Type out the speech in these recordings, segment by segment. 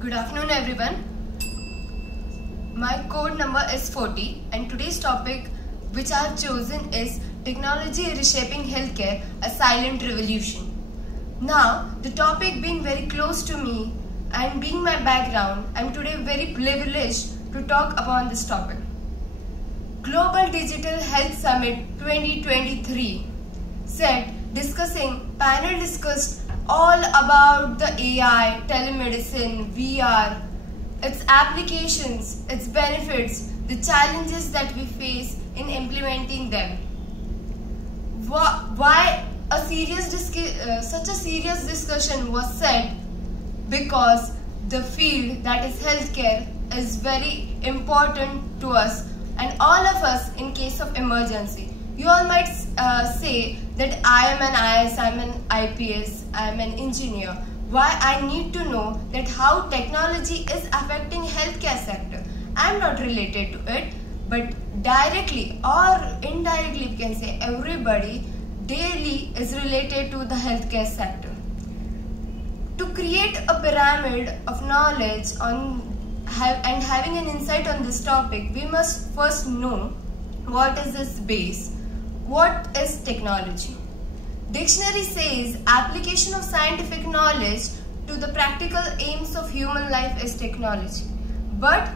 Good afternoon everyone. My code number is 40 and today's topic which I have chosen is Technology Reshaping Healthcare, a Silent Revolution. Now, the topic being very close to me and being my background, I am today very privileged to talk upon this topic. Global Digital Health Summit 2023 panel discussed all about the AI, telemedicine, VR, its applications, its benefits, the challenges that we face in implementing them. Why such a serious discussion was said? Because the field that is healthcare is very important to us and all of us in case of emergency. You all might say that I am an IAS, I am an IPS, I am an engineer. Why I need to know that how technology is affecting healthcare sector. I am not related to it, but directly or indirectly we can say everybody daily is related to the healthcare sector. To create a pyramid of knowledge and having an insight on this topic, we must first know what is its base. What is technology? Dictionary says application of scientific knowledge to the practical aims of human life is technology. But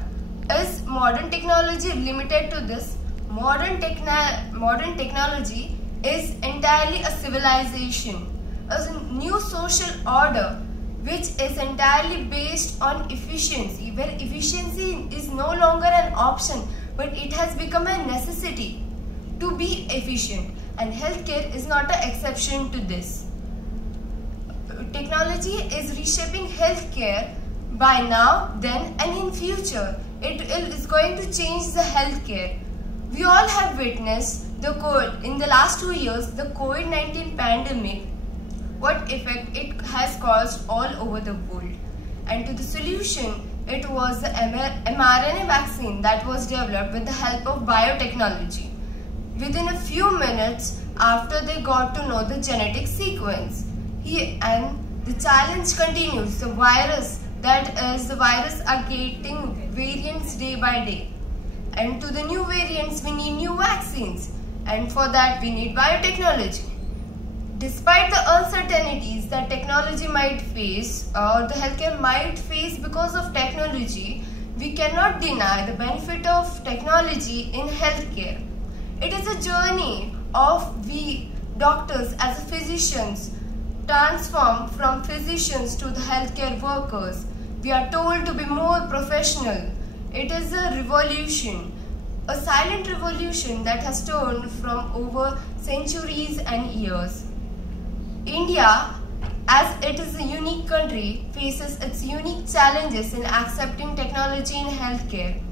is modern technology limited to this? Modern technology is entirely a civilization, a new social order which is entirely based on efficiency, where efficiency is no longer an option but it has become a necessity to be efficient, and healthcare is not an exception to this. Technology is reshaping healthcare by now, then and in future. It is going to change the healthcare. We all have witnessed in the last 2 years the COVID-19 pandemic, what effect it has caused all over the world. And to the solution, it was the mRNA vaccine that was developed with the help of biotechnology. Within a few minutes after they got to know the genetic sequence. And the challenge continues. The virus are getting variants day by day. And to the new variants we need new vaccines. And for that we need biotechnology. Despite the uncertainties that technology might face or the healthcare might face because of technology, we cannot deny the benefit of technology in healthcare. It is a journey of we doctors as physicians transform from physicians to the healthcare workers. We are told to be more professional. It is a revolution, a silent revolution that has turned from over centuries and years. India, as it is a unique country, faces its unique challenges in accepting technology in healthcare.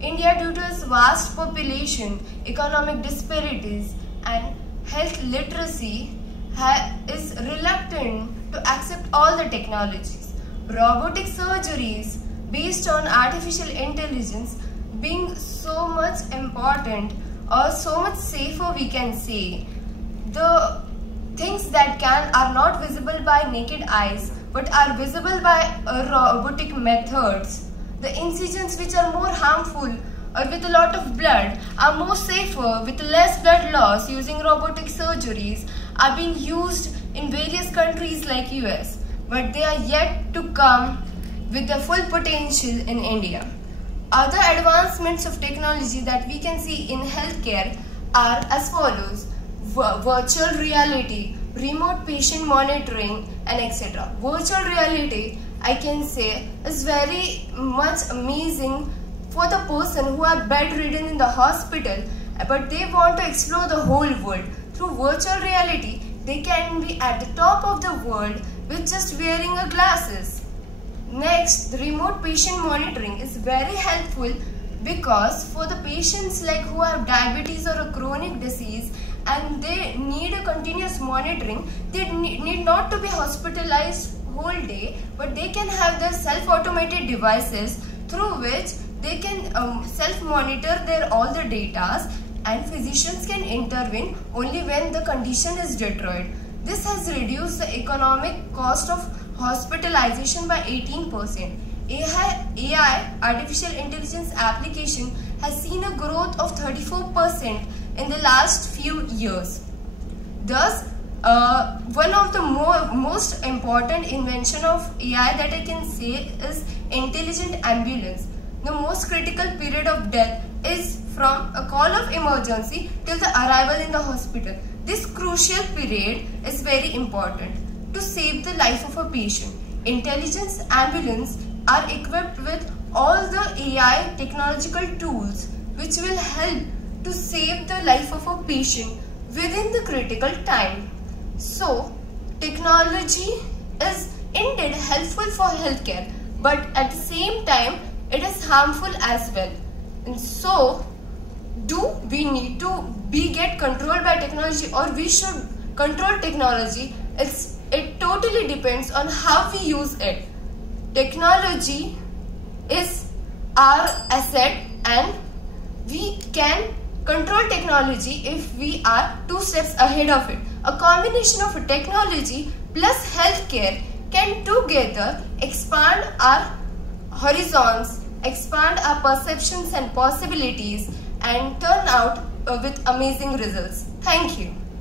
India, due to its vast population, economic disparities and health literacy, is reluctant to accept all the technologies. Robotic surgeries based on artificial intelligence being so much important or so much safer, we can say. The things that are not visible by naked eyes but are visible by robotic methods. The incisions which are more harmful or with a lot of blood are more safer with less blood loss using robotic surgeries are being used in various countries like US, but they are yet to come with the full potential in India. Other advancements of technology that we can see in healthcare are as follows: virtual reality, remote patient monitoring, and etc. Virtual reality, I can say, is very much amazing for the person who are bedridden in the hospital but they want to explore the whole world. Through virtual reality, they can be at the top of the world with just wearing a glasses. Next, the remote patient monitoring is very helpful because for the patients like who have diabetes or a chronic disease and they need a continuous monitoring, they need not to be hospitalized whole day, but they can have their self-automated devices through which they can self-monitor all the data, and physicians can intervene only when the condition is deteriorated. This has reduced the economic cost of hospitalization by 18%. AI, artificial intelligence application, has seen a growth of 34% in the last few years. Thus, one of the most important invention of AI that I can say is intelligent ambulance. The most critical period of death is from a call of emergency till the arrival in the hospital. This crucial period is very important to save the life of a patient. Intelligence ambulance are equipped with all the AI technological tools which will help to save the life of a patient within the critical time. So, technology is indeed helpful for healthcare, but at the same time, it is harmful as well. And so, do we need to get controlled by technology, or we should control technology? It totally depends on how we use it. Technology is our asset, and we can control technology if we are 2 steps ahead of it. A combination of technology plus healthcare can together expand our horizons, expand our perceptions and possibilities, and turn out with amazing results. Thank you.